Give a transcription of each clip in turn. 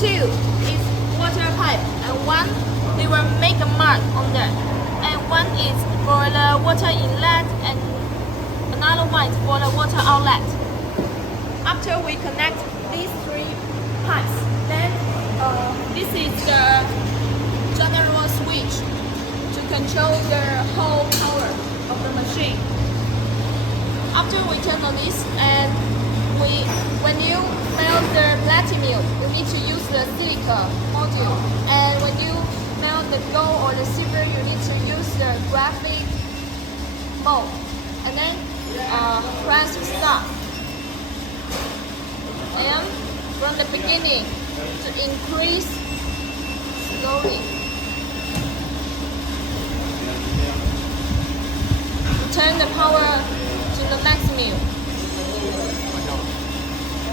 two is water pipe, and one they will make a mark on that, and one is for the water inlet, and another one is for the water outlet. After we connect these three pipes, then this is the general switch to control the whole power of the machine. After we turn on this, and when you melt the palladium, you need to use the silica module, and when you melt the gold or the silver, you need to use the graphic mold, and then press stop. And from the beginning to increase slowly. Turn the power to the maximum.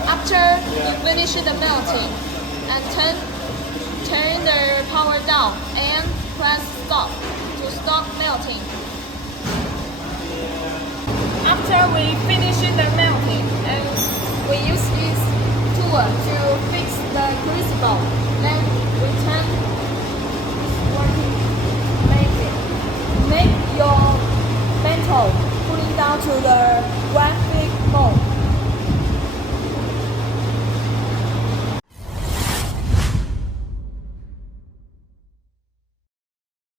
After you finish the melting, and turn the power down and press stop to stop melting. After we finish the melting, and we use this tool to fix the crucible, then we turn this working. Make your metal cooling down to the graphic